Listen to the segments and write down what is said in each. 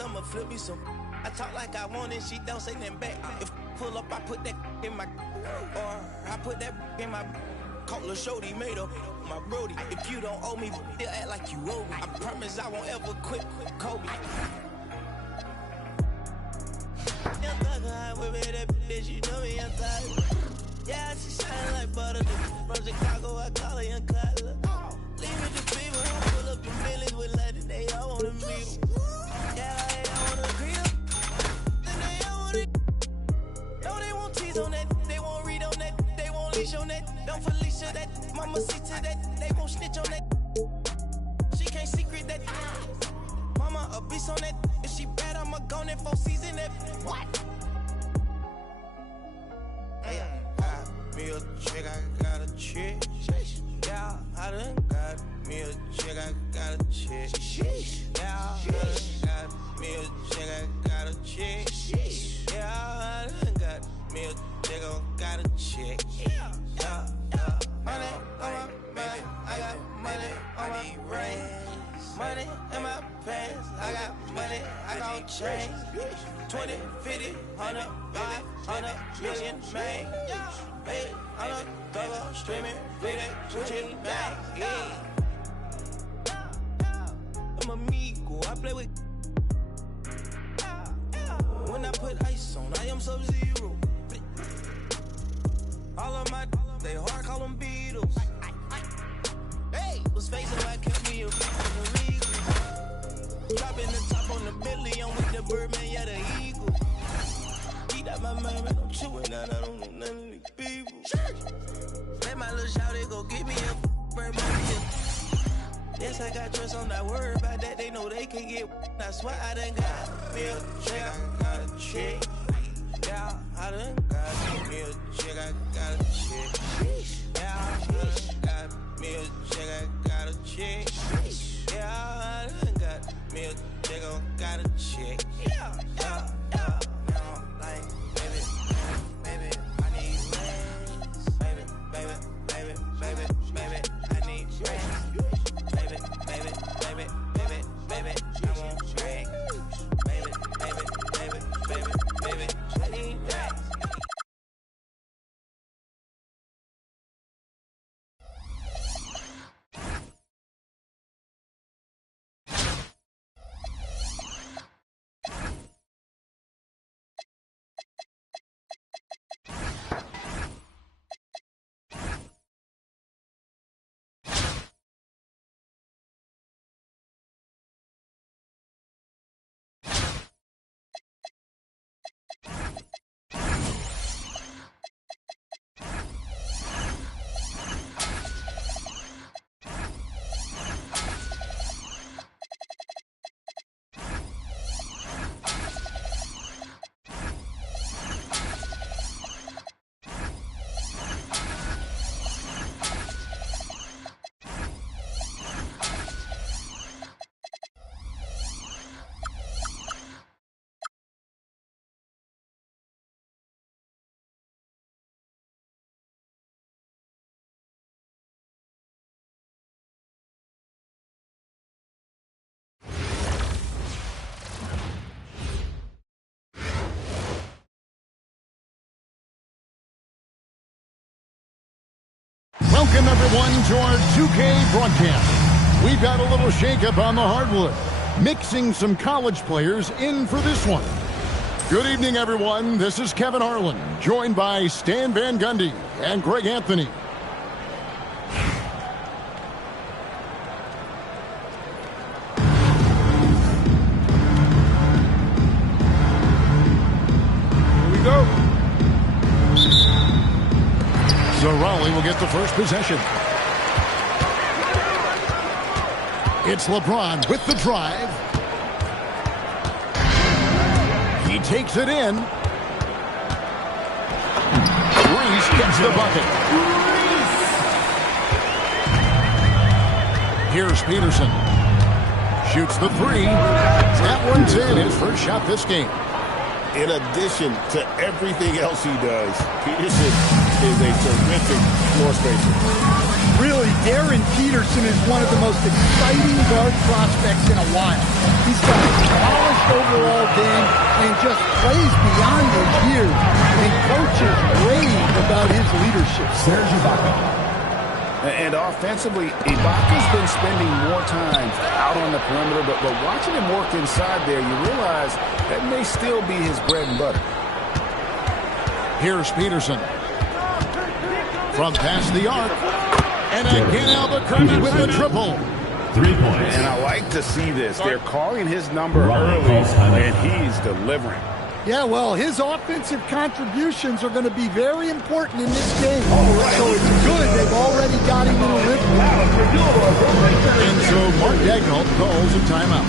I'ma flip me some. I talk like I want it, she don't say nothing back. If pull up, I put that in my, or I put that in my. Call a shorty, made up my brody. If you don't owe me, they'll act like you owe me. I promise I won't ever quit Kobe. Young thugger, I whip it that bitch, you know me, young thugger. Yeah, she shine like butter. From Chicago, I call her young Cutler. Leave it to people who pull up in millions with London, they all wanna meet em. Yeah, they all wanna agree up. Then they all wanna. No, they won't tease on that. They won't read on that. They won't leash on that. Don't Felicia that. Mama see to that. They won't snitch on that. She can't secret that. Mama a beast on that. If she bad, I'ma go in 4 season that. What? Me a chick, I got a chick. Yeah, I done got me a chick, I got a chick. Yeah, I done got me a chick, I got a chick. Yeah, I done got me a chick, I got a chick. Yeah. Money on my back, I got money on my brain. Money in my pants, I got money, I got change. 20, 50, 100, 500 million, man. Hey, I'm a thugger, streaming, bleeding, switching back, yeah. I'm amigo, I play with. When I put ice on, I am Sub-Zero. All of my, they hard, call them Beatles. Hey, was facing like kept me a illegal. Dropping the top on the Bentley, I'm with the Birdman, yeah, the Eagle. Eat out my mind, man, I'm chewing out, I don't know none of these people. Let my little shawty go get me a Birdman. Yes, I got trust, I'm not worried about that, they know they can get. I swear I done got me a chick, I got a chick. Yeah, I done got me a chick, I got a chick. Yeah, I done got me a chick, I got a chick. Yeah, I done got me a chick, I got a chick. Yeah. Now, like, baby, I need rings. Baby, I need rings. Baby, I want rings. Baby, I need rings. Welcome, everyone, to our 2K broadcast. We've got a little shakeup on the hardwood, mixing some college players in for this one. Good evening, everyone. This is Kevin Harlan, joined by Stan Van Gundy and Greg Anthony. Here we go. Raleigh will get the first possession. It's LeBron with the drive. He takes it in. Reese gets the bucket. Here's Peterson. Shoots the three. That one's in, his first shot this game. In addition to everything else he does, Peterson is a terrific floor spacer. Really, Darren Peterson is one of the most exciting guard prospects in a while. He's got a polished overall game and just plays beyond his years. And coaches rave about his leadership. Serge Ibaka. And offensively, Ibaka's been spending more time out on the perimeter, but watching him work inside there, you realize that may still be his bread and butter. Here's Peterson. From past the arc. And again, Albuquerque with the triple. 3 points. And I like to see this. They're calling his number early, and he's delivering. Yeah, well, his offensive contributions are going to be very important in this game. So it's good they've already got him in a rhythm. And so Mark Daigneault calls a timeout.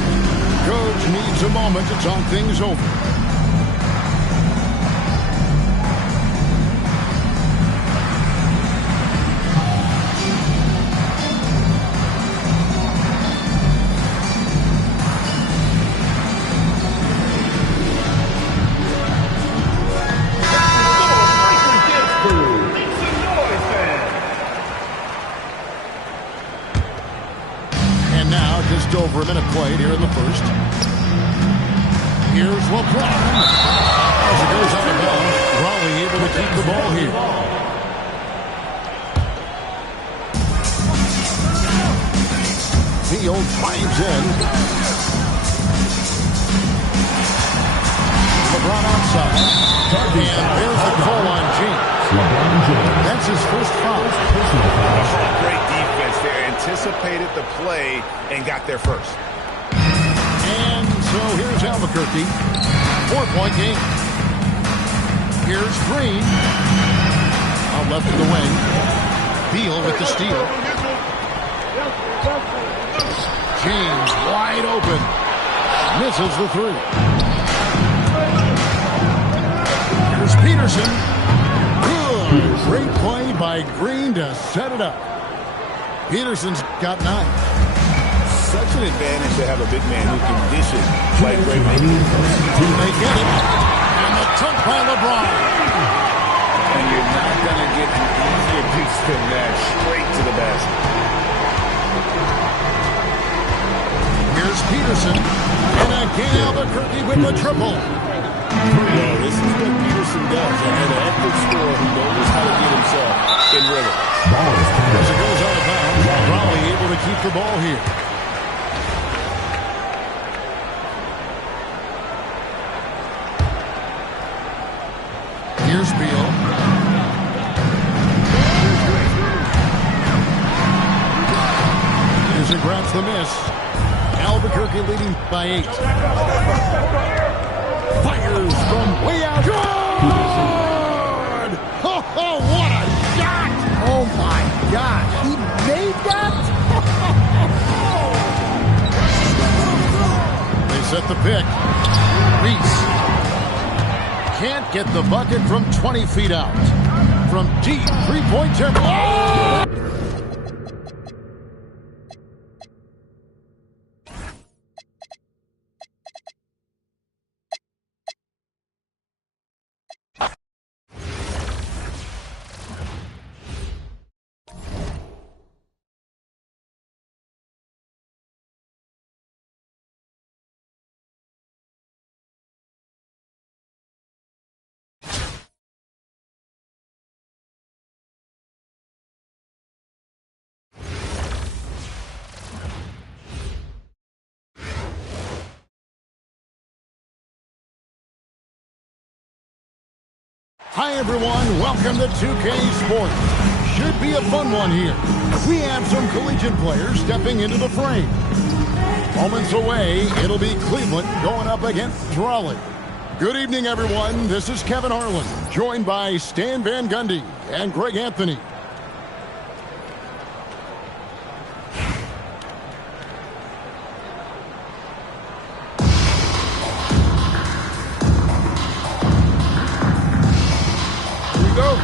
Coach needs a moment to talk things over. Over a minute played here in the first. Here's LeBron. As it goes out of bounds, Raleigh able to keep the ball here. Field finds in. LeBron outside. And there's the call on James. That's his first foul. Great defense there. Anticipated the play and got there first. And so here's Albuquerque. 4-point game. Here's Green. Out left of the wing. Beal with the steal. James wide open. Misses the three. Here's Peterson. Good. Great play by Green to set it up. Peterson's got 9. Such an advantage to have a big man who can dish it like great men. They get it. And the dunk by LeBron. And you're not going to get an easier piece than that. Straight to the basket. Here's Peterson. And again Albuquerque with the triple. Well, this is what Peterson does. An active scorer who knows how to get himself in rhythm. As it goes out of bounds, Raleigh able to keep the ball here. Here's Beal. Peterson grabs the miss. Albuquerque leading by 8. Fires from way out. Good! Oh, what a shot! Oh, my gosh. He made that? They set the pick. Reese can't get the bucket from 20 feet out. From deep, 3-point turn. Oh! Hi, everyone. Welcome to 2K Sports. Should be a fun one here. We have some collegiate players stepping into the frame. Moments away, it'll be Cleveland going up against Raleigh. Good evening, everyone. This is Kevin Harlan, joined by Stan Van Gundy and Greg Anthony. Go.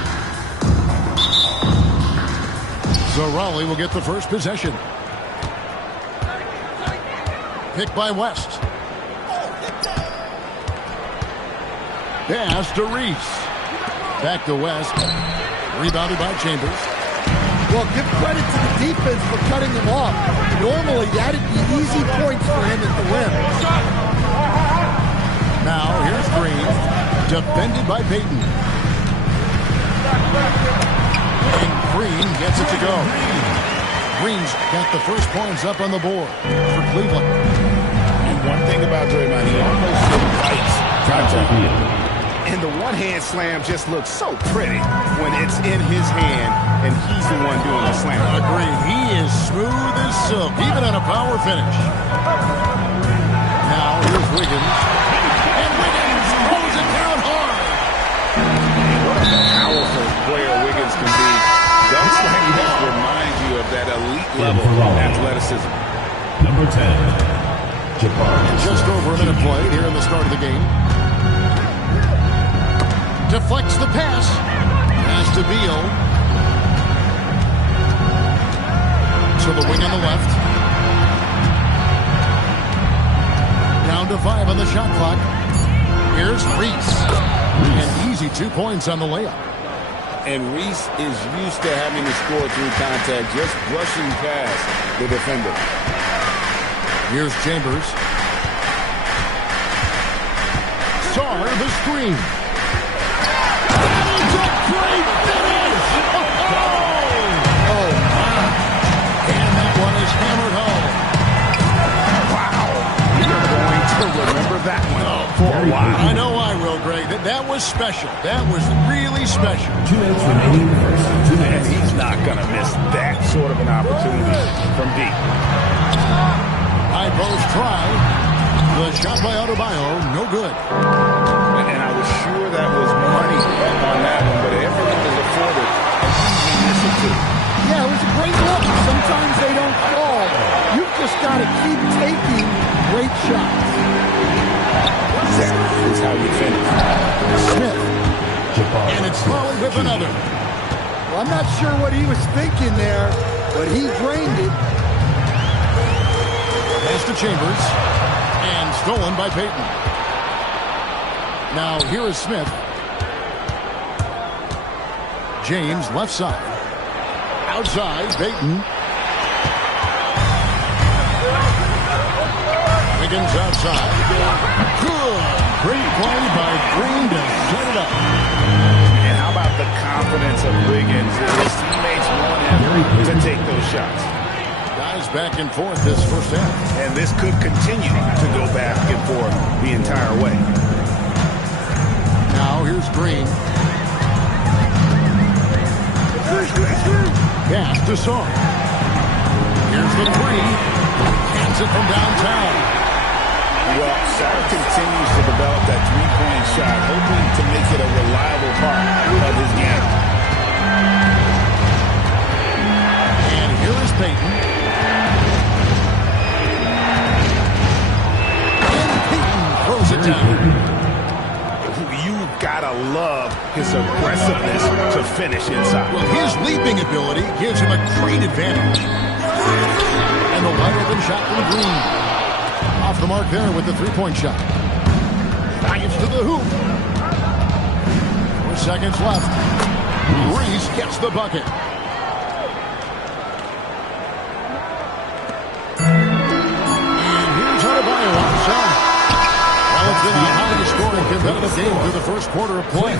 So Raleigh will get the first possession. Picked by West. Pass to Reese. Back to West. Rebounded by Chambers. Well, give credit to the defense for cutting him off. Normally, that'd be easy points for him at the rim. Now, here's Green. Defended by Payton. And Green gets it to go. Green's got the first points up on the board for Cleveland. And one thing about Draymond, he almost invites contact. And the one-hand slam just looks so pretty when it's in his hand and he's the one doing the slam. Agreed. He is smooth as silk, even on a power finish. Now, here's Wiggins. And Wiggins throws it down hard. What a powerful player Wiggins can be. Dunks like this remind you of that elite level of athleticism. Number 10, Jabbar. Just over a minute played here in the start of the game. Deflects the pass. Pass to Beal. To the wing on the left. Down to 5 on the shot clock. Here's Reese. And easy 2 points on the layup. And Reese is used to having to score through contact, just brushing past the defender. Here's Chambers. Saw the screen. That is a great finish! Oh, my. And that one is hammered home. Wow. You're going to remember that one for a while. I know I will, Greg. That was special. That was really special. 2 minutes remaining in the first. 2 And minutes. he's not going to miss that sort of an opportunity from deep. High post try. The shot by Adebayo, no good. And I was sure that was money on that one, but everything is afforded. And he missed it too. Yeah, it was a great look. Sometimes they don't fall. You've just got to keep taking great shots. That is how you finish. Smith. Jabbar. And it's Raleigh with another. Well, I'm not sure what he was thinking there, but he drained it. Pass to Chambers. And stolen by Payton. Now here is Smith. James left side. Outside, Payton. Wiggins outside. Good. Great play by Green to set it up. And how about the confidence of Wiggins? His teammates want him to take those shots. Guys back and forth this first half. And this could continue to go back and forth the entire way. Now here's Green. Pass to Song. Here's the three. Hands it from downtown. Well, Saul continues to develop that three-point shot, hoping to make it a reliable part of his game. And here is Payton. And Payton throws it down. You've got to love his aggressiveness to finish inside. Well, his leaping ability gives him a great advantage. And the wide open shot from Green. Off the mark there with the three-point shot. Drives to the hoop. 4 seconds left. Reese gets the bucket. And here's Adebayo on the shot. Well, it's been a highly scoring competitive game through the first quarter of play.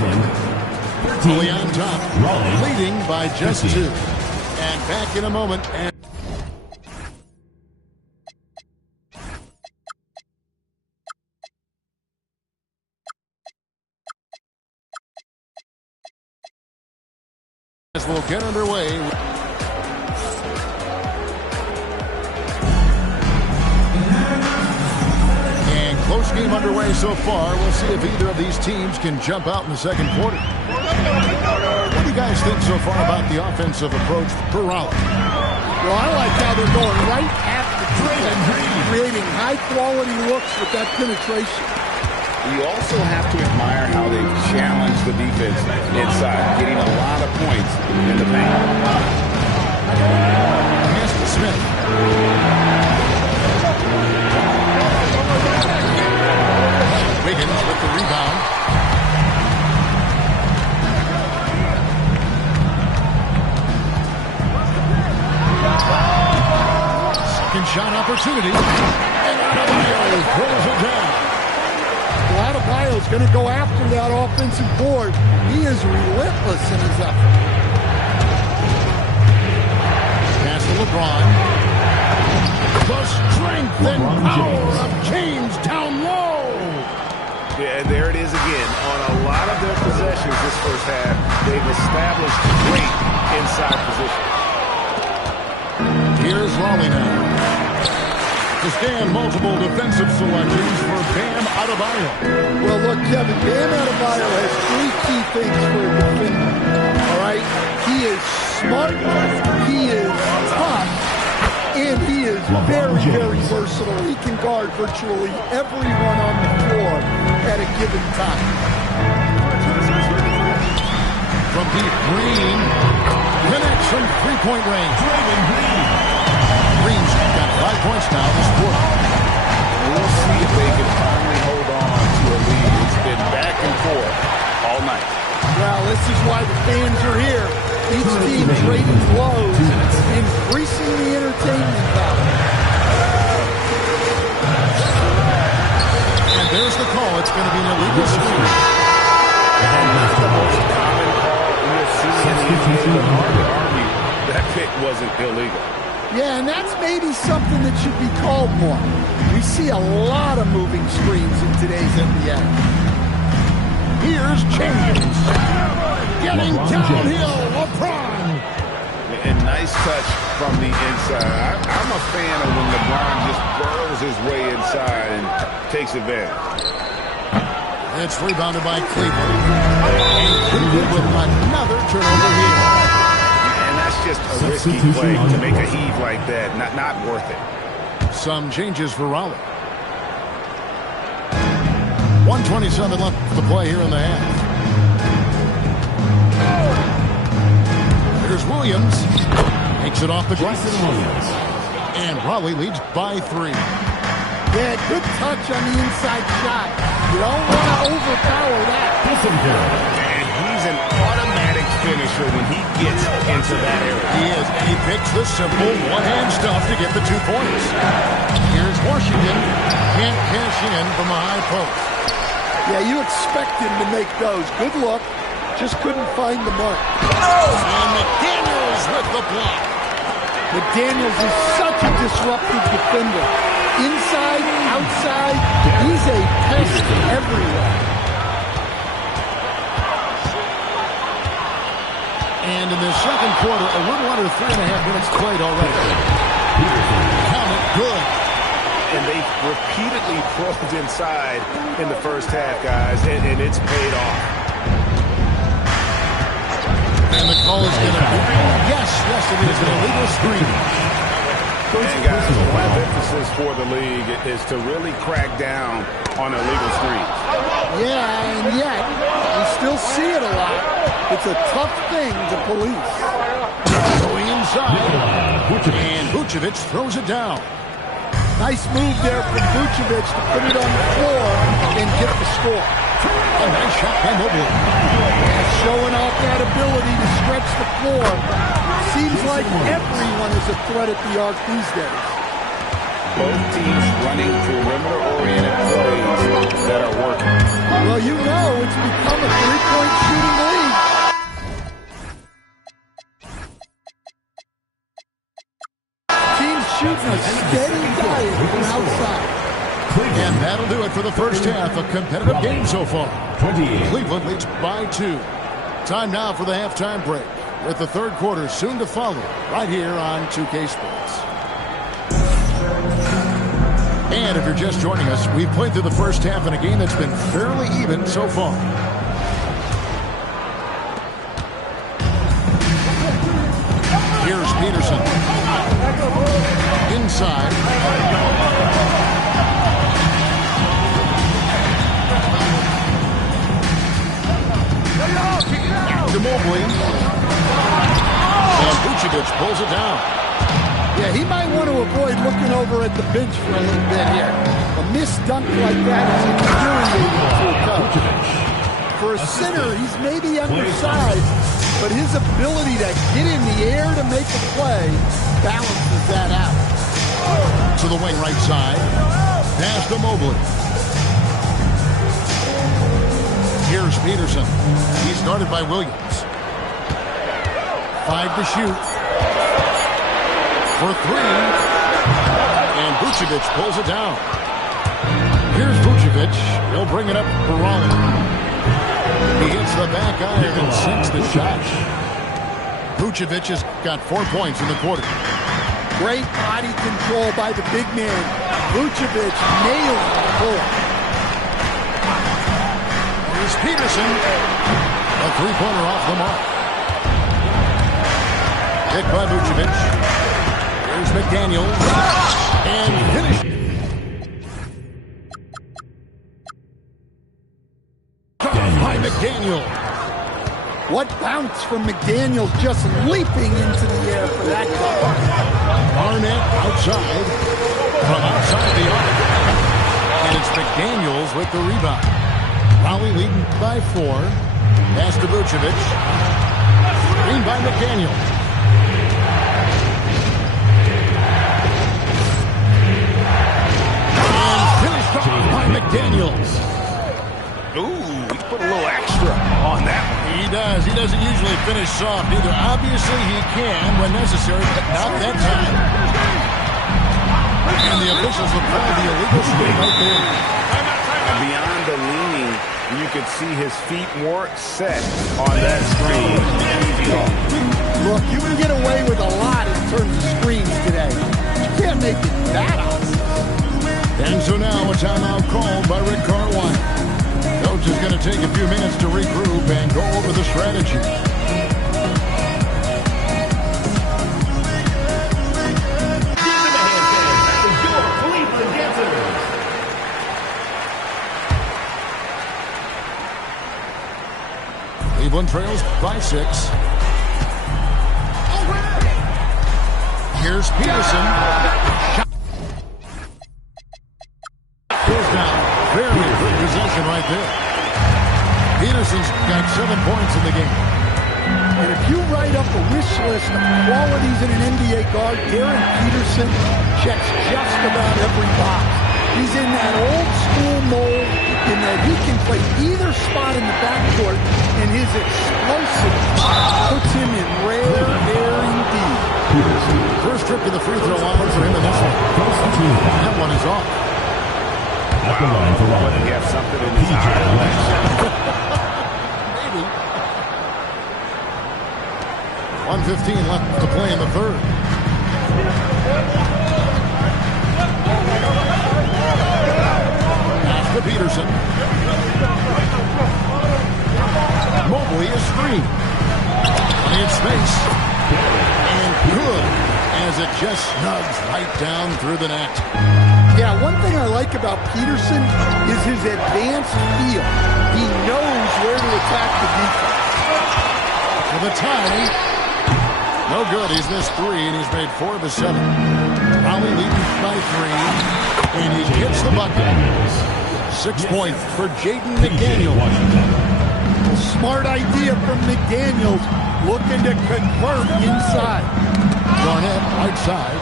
Early on top, leading by just 2. And back in a moment. And as we'll get underway. And close game underway so far. We'll see if either of these teams can jump out in the second quarter. What do you guys think so far about the offensive approach for Raleigh? Well, I like how they're going right at the defense, creating high-quality looks with that penetration. You also have to admire how they've challenged the defense inside, getting a lot of points in the paint. Pass to Smith. Wiggins with the rebound. shot opportunity. And Adebayo throws it down. Well, Adebayo's going to go after that offensive board. He is relentless in his effort. Pass to LeBron. The strength and power of James down low. Yeah, and there it is again. On a lot of their possessions this first half, they've established great inside position. Here's Raleigh now. To stand multiple defensive selections for Bam Adebayo. Well, look, Kevin, Bam Adebayo has three key things for a defender. All right? He is smart, he is tough, and he is very, very versatile. He can guard virtually everyone on the floor at a given time. From deep, Green connects from three-point range. Green's got 5 points now this quarter. We'll see if they can finally hold on to a lead. It's been back and forth all night. Well, this is why the fans are here. Each team trading blows, increasing the entertainment value. And there's the call. It's going to be an illegal screen. That's the most common call we'll see in the NBA. Hard to argue that pick wasn't illegal. Yeah, and that's maybe something that should be called more. We see a lot of moving screens in today's NBA. Here's James. Getting downhill, LeBron. And nice touch from the inside. I'm a fan of when LeBron just burrows his way inside and takes advantage. It's rebounded by Cleveland. And Cleveland with another turnover here. And that's just a risky play to make a heave like that. Not worth it. Some changes for Raleigh. 1:27 left to play here in the half. Here's Williams. Takes it off the glass. And Raleigh leads by 3. Yeah, good touch on the inside shot. You don't want to overpower that. And he's an automatic finisher when he gets into that area. He is. And he picks the simple one-hand stuff to get the 2 points. Here's Washington. Can't cash in from a high post. Yeah, you expect him to make those. Good look. Just couldn't find the mark. And McDaniels with the block. McDaniels is such a disruptive defender. Inside, outside, he's a pest everywhere. And in the second quarter, a little under 3.5 minutes played already. Count it good. And they repeatedly probed inside in the first half, guys, and it's paid off. And the call is going to be, yes, it is an illegal screen. And guys, one of the emphasis for the league is to really crack down on illegal screens. Yeah, and yet, we still see it a lot. It's a tough thing to police. Going inside, and Vucevic throws it down. Nice move there from Vucevic to put it on the floor and get the score. A nice shot by Mobley. Yeah, showing off that ability to stretch the floor. Seems like everyone is a threat at the arc these days. Both teams running perimeter-oriented plays that are working. Well, you know it's become a three-point shooting league. Teams shooting a steady diet from outside. And that'll do it for the first half. A competitive game so far. 28. Cleveland leads by 2. Time now for the halftime break, with the third quarter soon to follow, right here on 2K Sports. And if you're just joining us, we've played through the first half in a game that's been fairly even so far. Here's Peterson. Inside. To Mobley. And Vucevic pulls it down. Yeah, he might want to avoid looking over at the bench for a little bit here. A missed dunk like that is infuriating to a coach. For a center, he's maybe undersized, but his ability to get in the air to make a play balances that out. To the wing right side. Pass to Mobley. Here's Peterson. He's guarded by Williams. 5 to shoot. For 3. And Vucevic pulls it down. Here's Vucevic. He'll bring it up for Raleigh. He hits the back iron and sinks the shot. Vucevic has got 4 points in the quarter. Great body control by the big man. Vucevic nailing the ball. Here's Peterson. A three-pointer off the mark. Hit by Vucevic. Here's McDaniels. And finish. By McDaniel. What bounce from McDaniels, just leaping into the air for that goal. Barnett outside. From outside the arc. And it's McDaniels with the rebound. Raleigh leading by 4. Pass to Vucevic. Screen by McDaniel. And finished off by McDaniels. Ooh, he put a little extra on that one. He does. He doesn't usually finish soft either. Obviously, he can when necessary, but not that time. And the officials apply the illegal screen right there. Beyond the leaning, you could see his feet more set on that screen. Look, you can get away with a lot in terms of screens today. You can't make it that obvious. And so now a timeout called by Rick Carwine. Coach is going to take a few minutes to regroup and go over the strategy. Cleveland trails by 6. Here's Peterson. Goes down. Very good possession right there. Peterson's got 7 points in the game. And if you write up a wish list of qualities in an NBA guard, Darren Peterson checks just about every box. He's in that old school mold in that he can play either spot in the backcourt, and his explosiveness puts him in rare air indeed. First trip to the free throw line for him in this one. That one is off. At the line for Raleigh. He has something in his eye. Maybe. 1:15 left to play in the third. Pass to Peterson. Mobley is free. In space. And good as it just snugs right down through the net. Yeah, one thing I like about Peterson is his advanced feel. He knows where to attack the defense. For the tie. No good. He's missed 3, and he's made 4 of his 7. Raleigh leading by 3, and he hits the bucket. 6 points for Jaden McDaniel. Smart idea from McDaniels, looking to convert inside. Garnett, right side.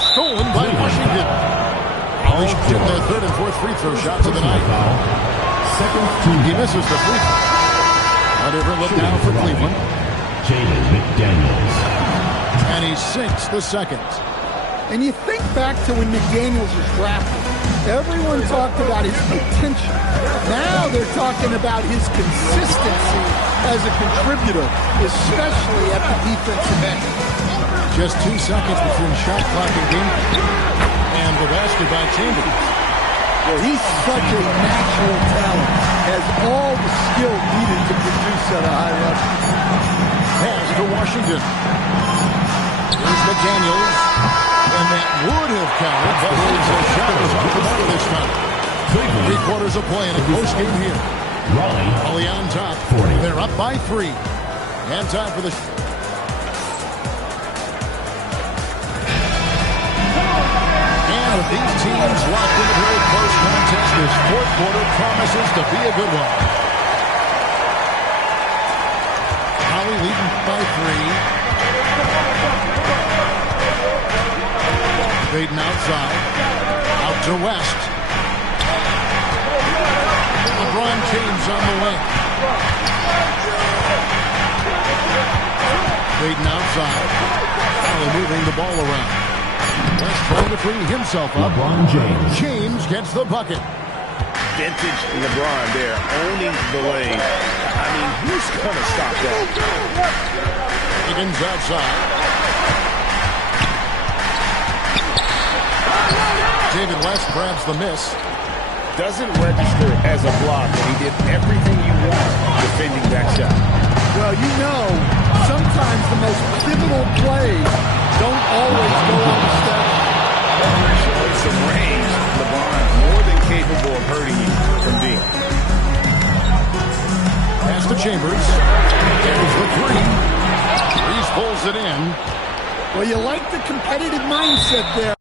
Stolen by Washington. Raleigh shooting their 3rd and 4th free throw shots of the night. He misses the free throw. A different look now for Cleveland. Jaden McDaniels. And he sinks the second. And you think back to when McDaniels was drafted. Everyone talked about his potential. Now they're talking about his consistency as a contributor, especially at the defensive end. Just 2 seconds between shot clock and game. And the basket by Chambers. Well, he's such a natural talent, has all the skill needed to produce at a high level. Pass to Washington. Here's McDaniels. And that would have counted, but his shot is off the mark this time. 3/4 of play in a close game here. Raleigh on top. 40. They're up by 3. And time for the... And with these teams locked in a very close contest, this 4th quarter promises to be a good one. Raleigh leading by 3. Payton outside. Out to West. LeBron James on the wing. Payton outside. Finally moving the ball around. West trying to free himself up. LeBron James. James gets the bucket. Vintage LeBron there, owning the lane. I mean, who's going to stop that? Higgins outside. David West grabs the miss. Doesn't register as a block, and he did everything you want defending that shot. Well, you know, sometimes the most pivotal plays don't always go unstudied. Showing some range, LeBron more than capable of hurting you from deep. Pass to Chambers. There's the three. Reese pulls it in. Well, you like the competitive mindset there.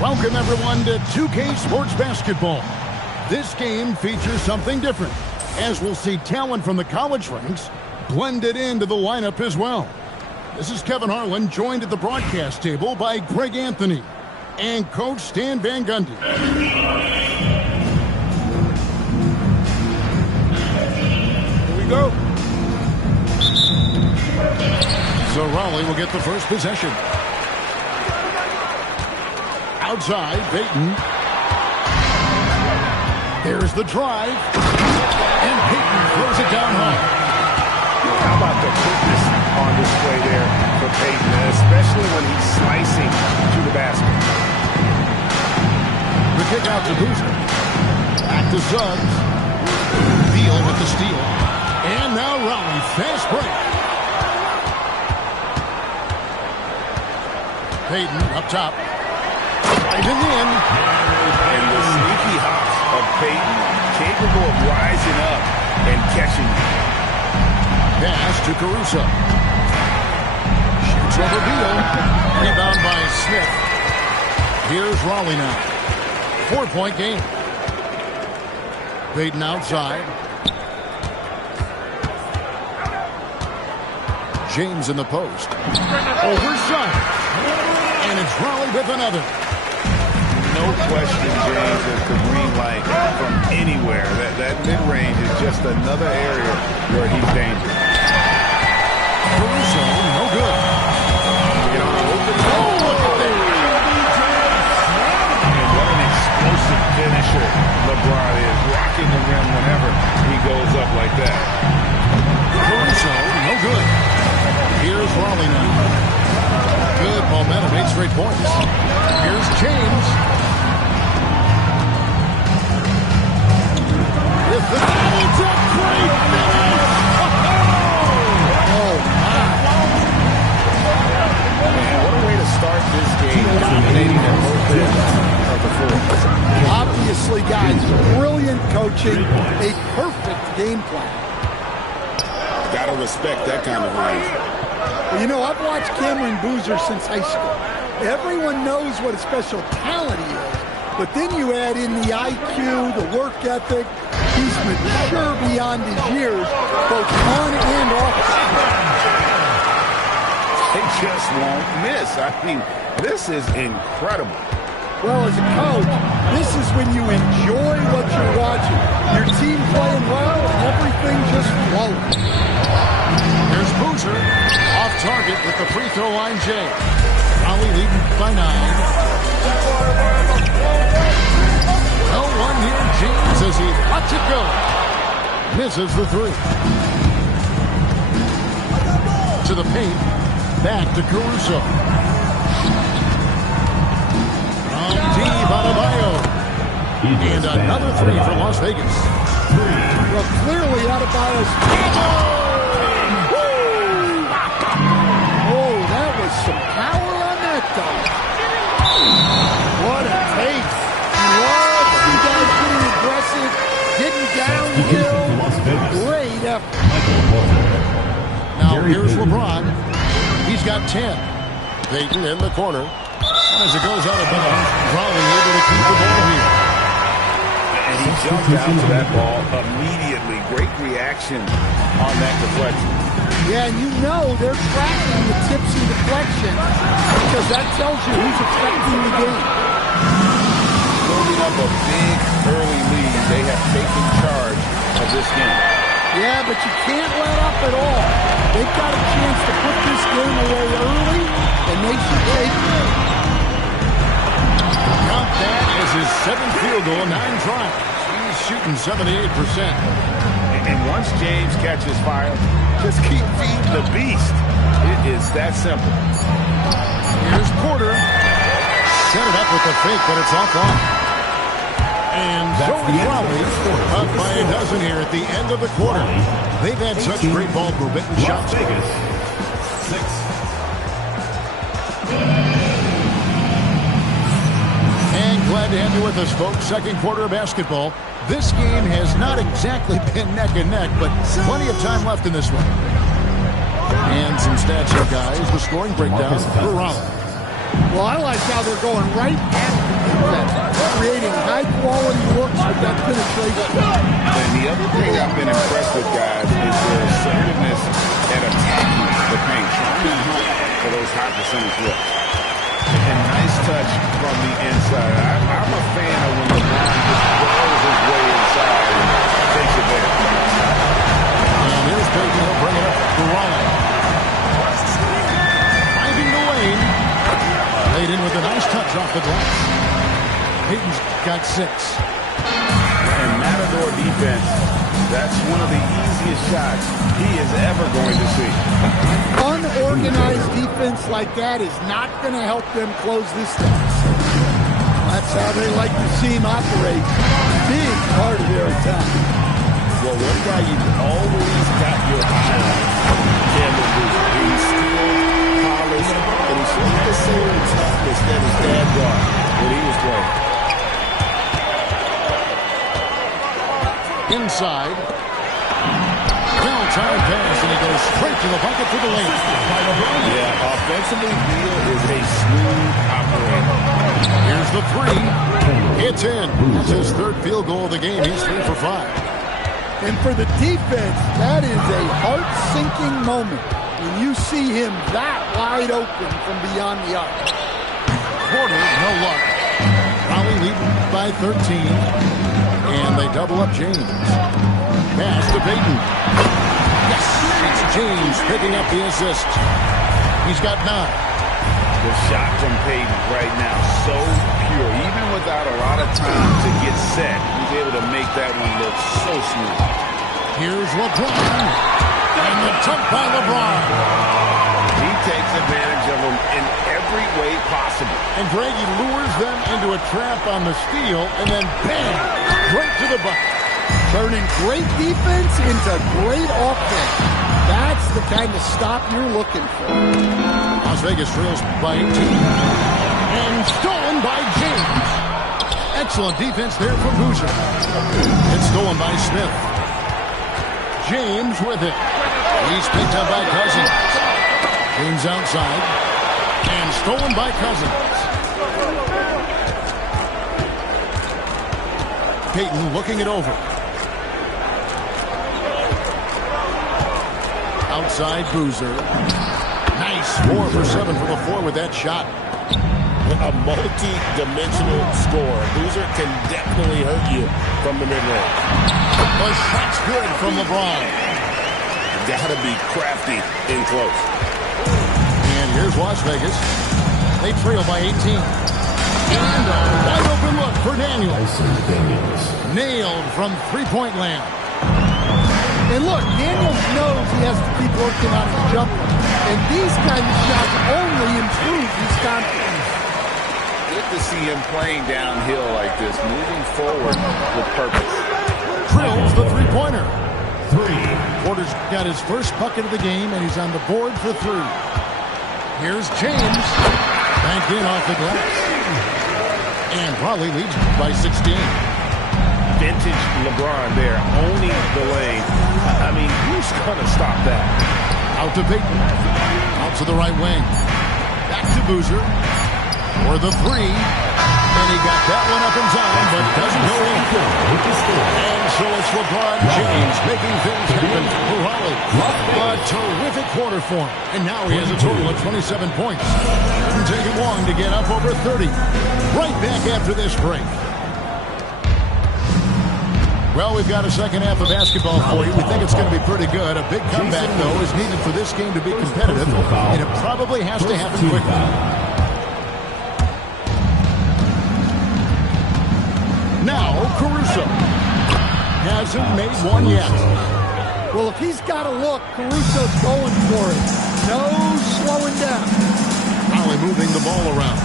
Welcome, everyone, to 2K Sports Basketball. This game features something different, as we'll see talent from the college ranks blended into the lineup as well. This is Kevin Harlan, joined at the broadcast table by Greg Anthony and Coach Stan Van Gundy. Here we go. So Raleigh will get the first possession. Outside, Payton. There's the drive. And Payton throws it down high. How about the quickness on display there for Payton, especially when he's slicing to the basket. The kick out to Boozer. Back to Suggs. Beal with the steal. And now Raleigh, fast break. Payton up top. Driving in. And the sneaky hops of Payton, capable of rising up and catching you. Pass to Caruso. Shoots over Beal. Rebound by Smith. Here's Raleigh now. 4-point game. Payton outside. James in the post. Over Suggs. And it's Raleigh with another. No question, James, is the green light from anywhere. That mid-range is just another area where he's dangerous. Caruso, no good. Get on an open goal. Look at that. And what an explosive finisher LeBron is, rocking the rim whenever he goes up like that. Caruso, no good. Here's Raleigh now. Good momentum, 8 straight points. Here's James. With the it's a great finish! Oh, my. Man, what a way to start this game, dominating at both ends of the floor. Obviously, guys, brilliant coaching, a perfect game plan. Gotta respect that kind of range. Well, you know, I've watched Cameron Boozer since high school. Everyone knows what a special talent he is, but then you add in the IQ, the work ethic. He's mature beyond his years, both on and off the court. They just won't miss. I mean, this is incredible. Well, as a coach, this is when you enjoy what you're watching. Your team playing well and everything just flowing. There's Boozer. Off target with the free throw line, Jay. Raleigh leading by 9. No one near James as he lets it go. Misses the 3. To the paint. Back to Caruso. And another three for Las Vegas. Well, clearly Adebayo's... Oh, that was some power on that dunk. What a taste. Love you guys getting aggressive, getting downhill. Great effort. Now here's LeBron. He's got 10. Payton in the corner. As it goes out of bounds, Raleigh able to keep the ball here. And he jumped out to that ball immediately. Great reaction on that deflection. Yeah, and you know they're tracking the tips and deflection because that tells you who's affecting the game. Building up a big early lead, they have taken charge of this game. Yeah, but you can't let up at all. They've got a chance to put this game away early, and they should take it. Count that as his 7th field goal, 9 tries. He's shooting 78%. And once James catches fire, just keep feeding the beast. It is that simple. Here's Porter. Set it up with the fake, but it's offline. And Joey Raleigh up by a dozen here at the end of the quarter. They've had such great ball movement and shots. Vegas 6. And glad to have you with us, folks. Second quarter of basketball. This game has not exactly been neck and neck, but plenty of time left in this one. And some stats here, guys. The scoring breakdown for Raleigh. Well, I like how they're going right at the defense, creating high-quality looks with that penetration. And the other thing I've been impressed with, guys, is their assertiveness at attacking the paint, trying to hunt for those high percentage looks. And nice touch from the inside. I'm a fan of when LeBron just rolls his way inside and takes advantage. And here's Payton. He'll bring it up for Raleigh. Finding the lane. Laid in with a nice touch off the glass. Payton's got 6. And Matador defense, that's one of the easiest shots he is ever going to see. Unorganized defense like that is not going to help them close this stats. That's how they like to see him operate. Big part of their attack. Well, one guy you've always got your eye on, Cameron Boozer. He's still polished, and he's showing the same toughness that his dad brought when he was playing. Inside. Well-timed pass, and he goes straight to the bucket for the lane. Yeah, offensively, Beal is a smooth operator. Here's the 3. It's in. That's his 3rd field goal of the game. He's 3 for 5. And for the defense, that is a heart-sinking moment when you see him that wide open from beyond the arc. Porter, no luck. Raleigh leading by 13. And they double up James. Pass to Payton. Yes, it's James picking up the assist. He's got 9. The shot from Payton right now, so pure. Even without a lot of time to get set, he's able to make that one look so smooth. Here's LeBron. And the dunk by LeBron. He takes advantage of them in every way possible. And Greg, he lures them into a trap on the steal, and then bam, right to the bucket. Turning great defense into great offense. That's the kind of stop you're looking for. Las Vegas trails by 18. And stolen by James. Excellent defense there from Boozer. It's stolen by Smith. James with it. He's picked up by Cousins. James outside. And stolen by Cousins. Payton looking it over. Outside Boozer. Nice 4 for 7 for the 4 with that shot. A multi-dimensional score. Boozer can definitely hurt you from the mid-range. The shot's good from LeBron. Gotta be crafty in close. And here's Las Vegas. They trail by 18. And a wide open look for Daniels. Nailed from three-point land. And look, Daniels knows he has to keep working on his jumper. And these kind of shots only improve his confidence. to see him playing downhill like this, moving forward with purpose. Drills the three-pointer. Porter's got his first bucket of the game, and he's on the board for 3. Here's James. Banked in off the glass. And Raleigh leads by 16. Vintage LeBron there, owning the lane. I mean, who's going to stop that? Out to Peyton. Out to the right wing. Back to Boozer. For the 3. And he got that one up in time, but doesn't go in. And so it's LeBron James making things happen for Raleigh. A terrific quarter for him. And now he has a total of 27 points. Didn't take him long to get up over 30. Right back after this break. Well, we've got a second half of basketball for you. We think it's going to be pretty good. A big comeback, though, is needed for this game to be competitive, and it probably has to happen quickly. Now, Caruso hasn't made one yet. Well, if he's got a look, Caruso's going for it. No slowing down. Holly moving the ball around.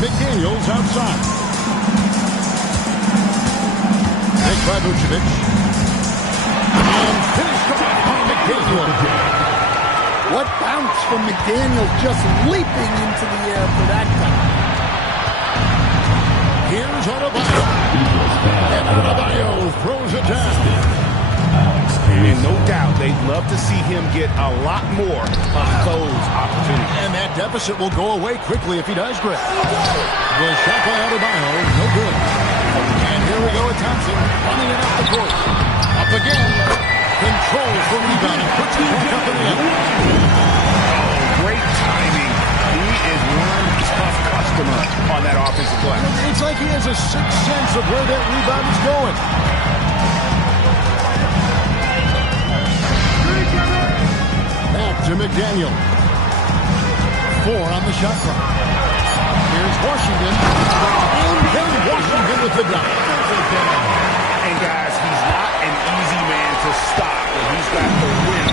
McDaniels outside. Take by Vucevic. And finished off by McDaniels. What bounce from McDaniels, just leaping into the air for that time. Here's Adebayo. And Adebayo throws it down. And no doubt they'd love to see him get a lot more of those opportunities. And that deficit will go away quickly if he does great. The shot by Adebayo, no good. And here we go with Thompson running it up the court. Up again. Controls the rebound and puts it back up in the end. Great timing. He is one tough customer on that offensive play. It's like he has a sixth sense of where that rebound is going. Back to McDaniel. 4 on the shot clock. Here's Washington. And then Washington with the dunk. And guys, he's not an easy man to stop, but he's got the win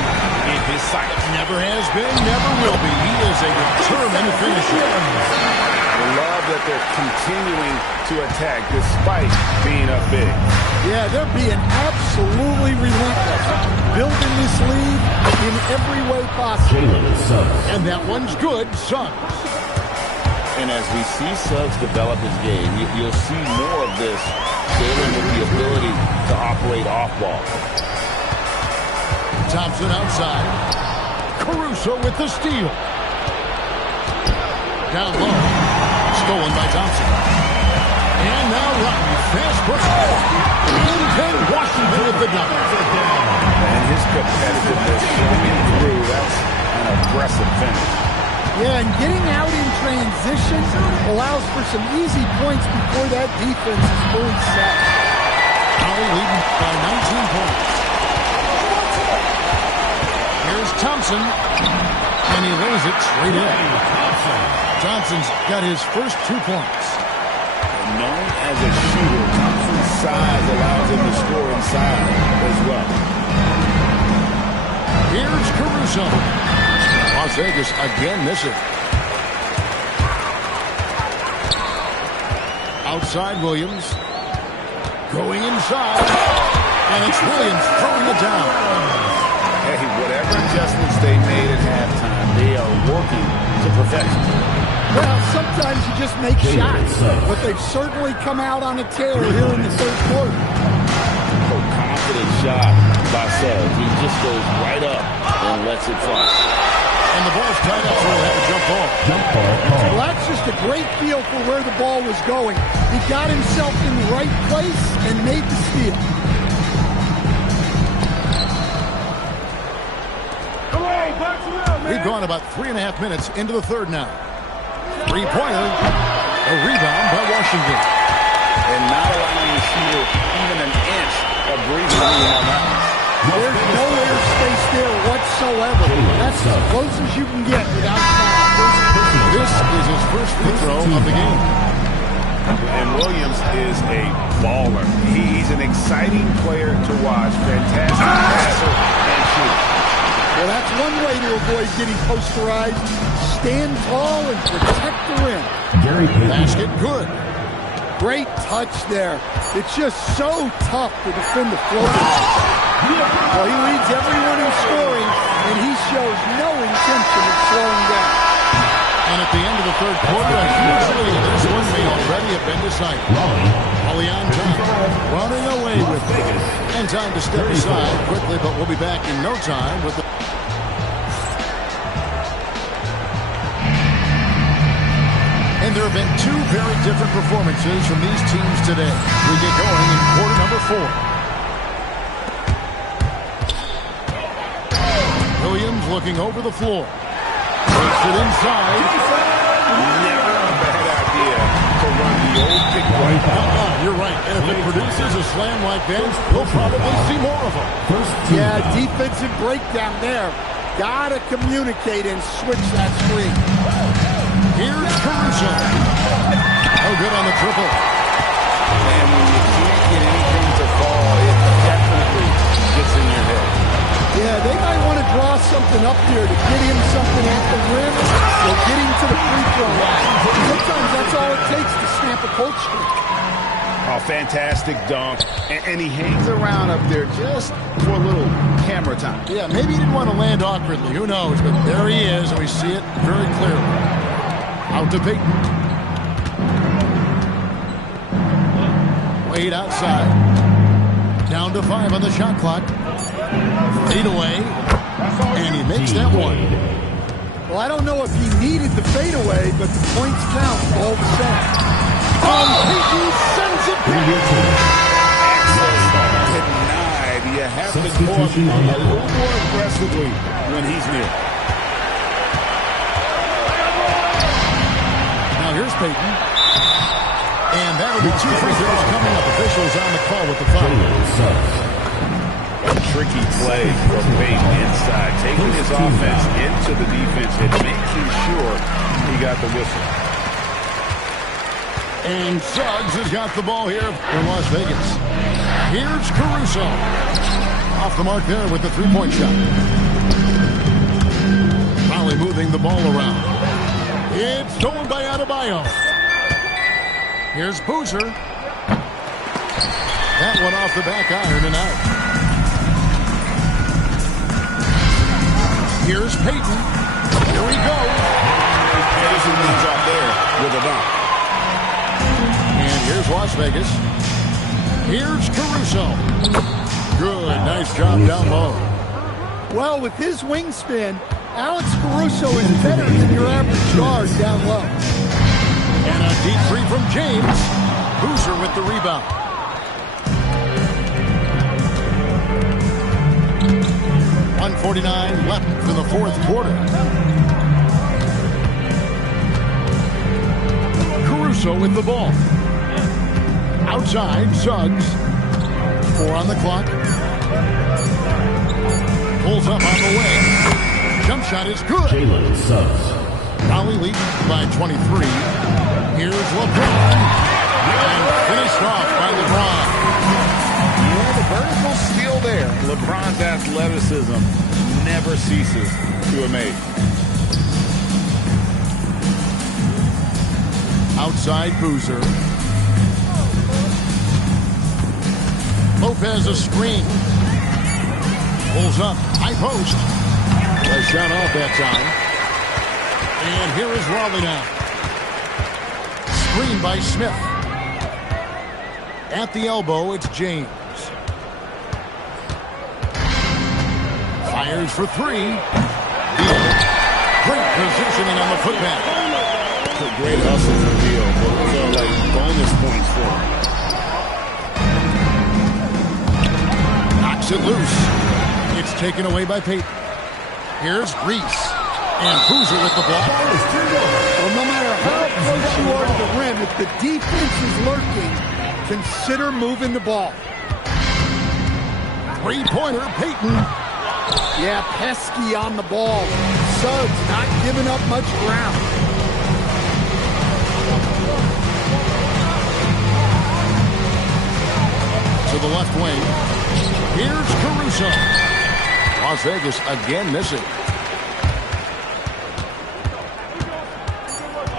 in his sights. Never has been, never will be. He is a determined finisher. I love that they're continuing to attack despite being up big. Yeah, they're being absolutely relentless. Building this lead in every way possible. And that one's good, Suggs. And as we see Suggs develop his game, you'll see more of this dealing with the ability to operate off ball. Thompson outside. Caruso with the steal. Down low. Stolen by Thompson. And now Rodney. Fast break. And then Washington with the dunk. And his competitiveness coming through. That's an aggressive finish. Yeah, and getting out in transition allows for some easy points before that defense is fully set. Holly leading by 19 points. Here's Thompson. And he lays it straight in. Johnson's got his first 2 points. Known as a shooter, Thompson's size allows him to score inside as well. Here's Caruso. Las Vegas again missing. Outside Williams. Going inside. And it's Williams throwing it down. Hey, whatever adjustments they made at halftime, they are working to perfection. Well, sometimes you just make shots, but they've certainly come out on a tear here in the third quarter. A confident shot by Suggs. He just goes right up and lets it fly. And the ball's tied up, so he'll have a jump ball. Well, that's just a great feel for where the ball was going. He got himself in the right place and made the steal. We've gone about 3.5 minutes into the third now. Three-pointer, a rebound by Washington. And not allowing the shooter even an inch of breathing room on that one. There's no air space there whatsoever. That's as close as you can get without foul. This is his first free throw of the game. And Williams is a baller. He's an exciting player to watch. Fantastic passer and shooter. Well, that's one way to avoid getting posterized. Stand tall and protect the rim. Basket good. Great touch there. It's just so tough to defend the floater. Well, he leads everyone in scoring, and he shows no intention of slowing down. And at the end of the third quarter, a huge lead. This one may already have been decided. Raleigh on top, running away with it. And time to step aside quickly, but we'll be back in no time with the... And there have been two very different performances from these teams today. We get going in quarter number 4. Williams looking over the floor. Takes it inside. Never a bad idea to run the old pick right now. You're right. And if it produces a slam like that, we'll probably see more of them. Yeah, defensive breakdown there. Gotta communicate and switch that screen. Here's Caruso. Oh, good on the triple. And when you can't get anything to fall, it definitely gets in your head. Yeah, they might want to draw something up here to get him something at the rim or get him to the free throw line. Sometimes that's all it takes to snap a cold streak. Oh, fantastic dunk. And he hangs around up there just for a little camera time. Yeah, maybe he didn't want to land awkwardly. Who knows? But there he is, and we see it very clearly. Out to Payton. Wade outside. Down to 5 on the shot clock. Fade away. And he makes that one. Well, I don't know if he needed the fadeaway, but the points count all the same. Payton sends it back. Denied. You have to go up a little more aggressively when he's near. Now here's Payton. And that'll be 2 free throws coming up. Officials on the call with the foul. A tricky play from Payton inside, taking his offense into the defense and making sure he got the whistle. And Suggs has got the ball here for Las Vegas. Here's Caruso. Off the mark there with the three-point shot. Raleigh moving the ball around. It's stolen by Adebayo. Here's Boozer. That one off the back iron and out. Here's Payton. Here we go. Jason leads out there with a dunk. And here's Las Vegas. Here's Caruso. Good. Nice job down low. Well, with his wingspan, Alex Caruso is better than your average guard down low. And a deep three from James. Boozer with the rebound. .149 left in the fourth quarter. Caruso with the ball. Outside, Suggs. 4 on the clock. Pulls up on the wing. Jump shot is good. Raleigh leads by 23. Here's LeBron. And finished off by LeBron. Yeah, the vertical steal there. LeBron's athleticism never ceases to amaze. Outside Boozer. Lopez a screen. Pulls up. High post. A shot off that time. And here is Raleigh now. Screen by Smith. At the elbow, it's James. Fires for 3. Great positioning on the putback. It's a great hustle for Beal. Those are like bonus points for him. Knocks it loose. It's taken away by Payton. Here's Reese. And Boozer with the block. Well, no matter how close you are to the rim, if the defense is lurking, consider moving the ball. Three-pointer, Payton. Yeah, pesky on the ball. Suggs not giving up much ground. To the left wing. Here's Caruso. Las Vegas again missing.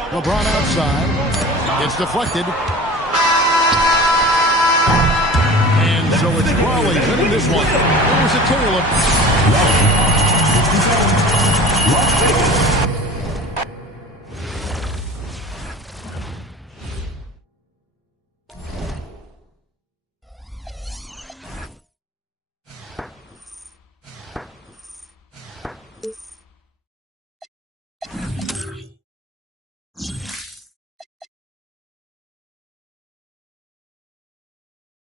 LeBron outside. It's deflected. And so it's Raleigh winning this one. Here's a tale of...